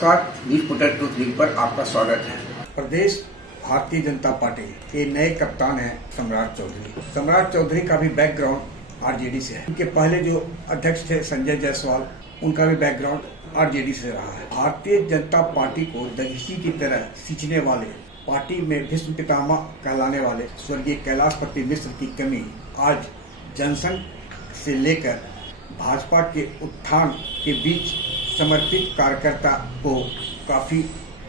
नमस्कार, news portal truth news पर आपका स्वागत है। प्रदेश भारतीय जनता पार्टी के नए कप्तान हैं सम्राट चौधरी। सम्राट चौधरी का भी बैकग्राउंड आरजेडी से है। उनके पहले जो अध्यक्ष थे संजय जायसवाल, उनका भी बैकग्राउंड आरजेडी से रहा है। भारतीय जनता पार्टी को दहीची की तरह सींचने वाले, पार्टी में भीष्म पितामह कहलाने वाले स्वर्गीय कैलाशपति मिश्र की कमी आज जनसंघ से लेकर भाजपा के उत्थान के बीच समर्पित कार्यकर्ता को काफी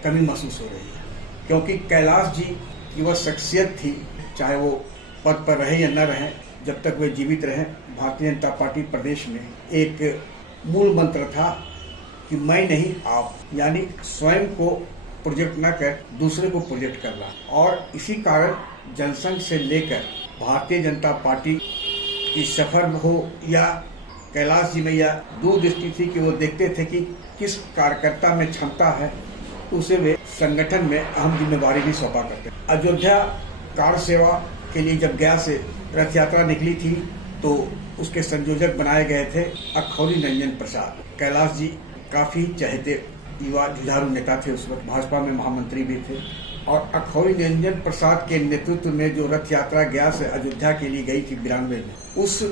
कमी महसूस हो रही है, क्योंकि कैलाश जी की वह शख्सियत थी, चाहे वो पद पर रहे या न रहे, जब तक वे जीवित रहे, भारतीय जनता पार्टी प्रदेश में एक मूल मंत्र था कि मैं नहीं आप, यानी स्वयं को प्रोजेक्ट न कर दूसरे को प्रोजेक्ट करना। और इसी कारण जनसंघ से लेकर भारतीय जनता पार्टी की सफर हो या कैलाश जी में यह दूरदृष्टि थी कि वो देखते थे कि किस कार्यकर्ता में क्षमता है, उसे वे संगठन में अहम जिम्मेवारी भी सौंपा करते। अयोध्या कार सेवा के लिए जब गया से रथ यात्रा निकली थी तो उसके संयोजक बनाए गए थे अखौरी रंजन प्रसाद। कैलाश जी काफी चहेते युवा जुझारू नेता थे, उस वक्त भाजपा में महामंत्री भी थे। और अखौरी रंजन प्रसाद के नेतृत्व में जो रथ यात्रा गया से अयोध्या के लिए गई थी 92 में, उस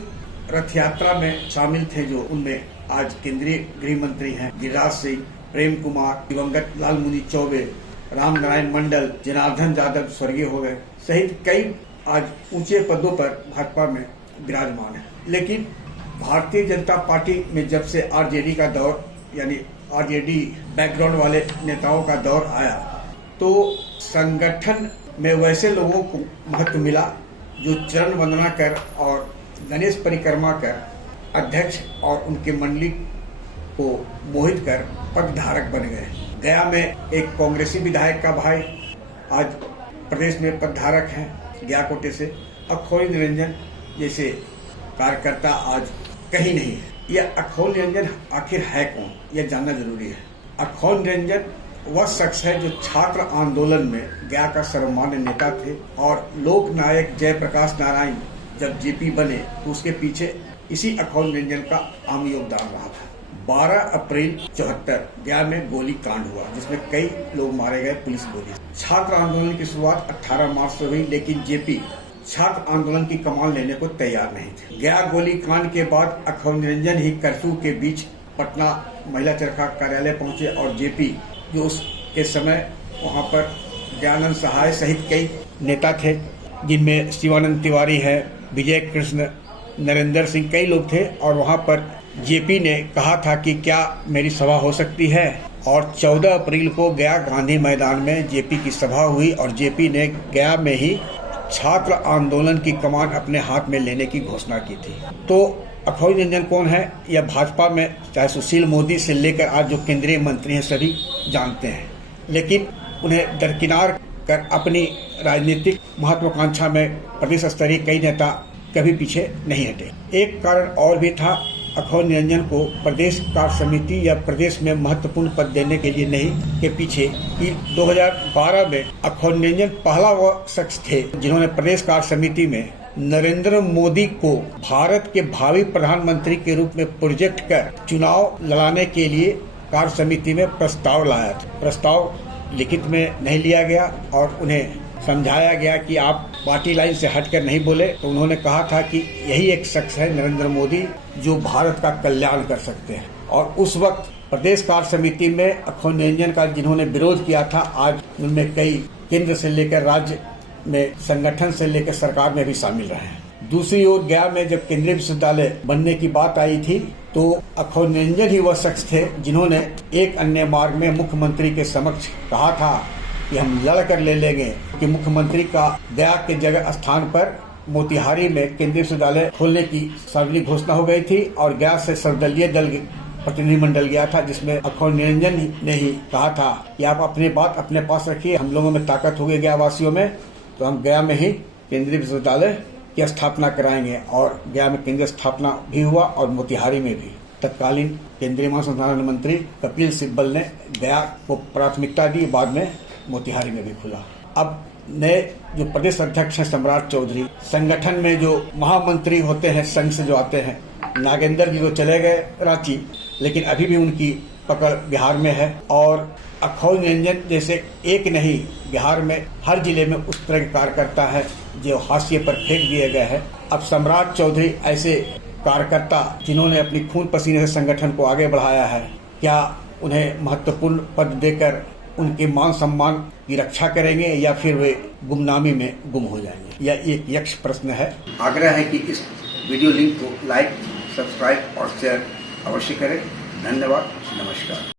रथ यात्रा में शामिल थे जो उनमें आज केंद्रीय गृह मंत्री हैं गिरिराज सिंह, प्रेम कुमार, दिवंगत लालमुनि चौबे, राम नारायण मंडल, जनार्दन यादव स्वर्गीय हो गए, सहित कई आज ऊंचे पदों पर भाजपा में विराजमान है। लेकिन भारतीय जनता पार्टी में जब से आरजेडी का दौर, यानी आरजेडी बैकग्राउंड वाले नेताओं का दौर आया, तो संगठन में वैसे लोगों को महत्व मिला जो चरण वंदना कर और गणेश परिक्रमा कर अध्यक्ष और उनके मंडली को मोहित कर पदधारक बन गए। गया में एक कांग्रेसी विधायक का भाई आज प्रदेश में पदधारक हैं गया कोटे से। अखौरी निरंजन जैसे कार्यकर्ता आज कहीं नहीं है। यह अखौरी निरंजन आखिर है कौन, यह जानना जरूरी है। अखौरी निरंजन वह शख्स है जो छात्र आंदोलन में गया का सर्वमान्य नेता थे और लोक नायक जयप्रकाश नारायण जब जेपी बने तो उसके पीछे इसी अखौरी निरंजन का अहम योगदान रहा था। 12 अप्रैल 74 गया में गोली कांड हुआ जिसमें कई लोग मारे गए पुलिस गोली। छात्र आंदोलन की शुरुआत 18 मार्च से हुई, लेकिन जेपी छात्र आंदोलन की कमान लेने को तैयार नहीं थे। गया गोली कांड के बाद अखौरी निरंजन ही कर्फ्यू के बीच पटना महिला चरखा कार्यालय पहुंचे और जेपी जो उसके समय वहां पर दयानंद सहाय सहित कई नेता थे, जिनमें शिवानंद तिवारी है, विजय कृष्ण, नरेंद्र सिंह, कई लोग थे। और वहां पर जेपी ने कहा था कि क्या मेरी सभा हो सकती है, और 14 अप्रैल को गया गांधी मैदान में जेपी की सभा हुई और जेपी ने गया में ही छात्र आंदोलन की कमान अपने हाथ में लेने की घोषणा की थी। तो अखौरी निरंजन कौन है, यह भाजपा में चाहे सुशील मोदी से लेकर आज जो केंद्रीय मंत्री हैं सभी जानते हैं, लेकिन उन्हें दरकिनार कर अपनी राजनीतिक महत्वाकांक्षा में प्रदेश स्तरीय कई नेता कभी पीछे नहीं हटे। एक कारण और भी था अखौरी निरंजन को प्रदेश कार्य समिति या प्रदेश में महत्वपूर्ण पद देने के लिए नहीं के पीछे कि 2012 में अखौरी निरंजन पहला वह शख्स थे जिन्होंने प्रदेश कार्य समिति में नरेंद्र मोदी को भारत के भावी प्रधानमंत्री के रूप में प्रोजेक्ट कर चुनाव लड़ाने के लिए कार्य समिति में प्रस्ताव लाया था। प्रस्ताव लिखित में नहीं लिया गया और उन्हें समझाया गया कि आप पार्टी लाइन से हटकर नहीं बोले, तो उन्होंने कहा था कि यही एक शख्स है नरेंद्र मोदी जो भारत का कल्याण कर सकते हैं। और उस वक्त प्रदेश कार्य समिति में अखौरी निरंजन का जिन्होंने विरोध किया था, आज उनमें कई केंद्र से लेकर राज्य में, संगठन से लेकर सरकार में भी शामिल रहे हैं। दूसरी ओर गया में जब केंद्रीय विश्वविद्यालय बनने की बात आई थी तो अखौरी निरंजन ही वह शख्स थे जिन्होंने एक अन्य मार्ग में मुख्यमंत्री के समक्ष कहा था कि हम लड़ कर ले लेंगे कि मुख्यमंत्री का गया के जगह स्थान पर मोतिहारी में केंद्रीय विश्वविद्यालय खोलने की सार्वजनिक घोषणा हो गई थी और गया से सर्वदलीय दल प्रतिनिधिमंडल गया था, जिसमें अखौरी निरंजन ने ही कहा था कि आप अपनी बात अपने पास रखिए, हम लोगों में ताकत होगी गया वासियों में, तो हम गया में ही केंद्रीय विश्वविद्यालय की स्थापना कराएंगे। और गया में केंद्रीय स्थापना भी हुआ और मोतिहारी में भी तत्कालीन केंद्रीय मानव संसाधन मंत्री कपिल सिब्बल ने गया को प्राथमिकता दी, बाद में मोतिहारी में भी खुला। अब नए जो प्रदेश अध्यक्ष हैं सम्राट चौधरी, संगठन में जो महामंत्री होते हैं संघ से जो आते हैं, नागेंद्र जी तो चले गए रांची, लेकिन अभी भी उनकी पकड़ बिहार में है और अखौज निरंजन जैसे एक नहीं, बिहार में हर जिले में उस तरह के कार्यकर्ता है जो हाशिए पर फेंक दिए गए हैं। अब सम्राट चौधरी ऐसे कार्यकर्ता जिन्होंने अपनी खून पसीने से संगठन को आगे बढ़ाया है, क्या उन्हें महत्वपूर्ण पद देकर उनके मान सम्मान की रक्षा करेंगे या फिर वे गुमनामी में गुम हो जाएंगे? यह एक यक्ष प्रश्न है। आग्रह है कि इस वीडियो लिंक को लाइक, सब्सक्राइब और शेयर अवश्य करें। धन्यवाद, नमस्कार।